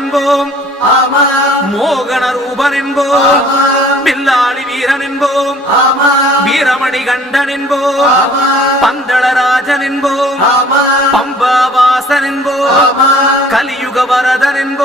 என்போம், மோகன ரூபன் என்போம், பில்லாளி வீரன் என்போம், வீரமணி கண்டன் என்போம், பந்தளராஜன் என்போம், பம்பாவாசன் என்போம், கலியுக வரதன் என்போம்,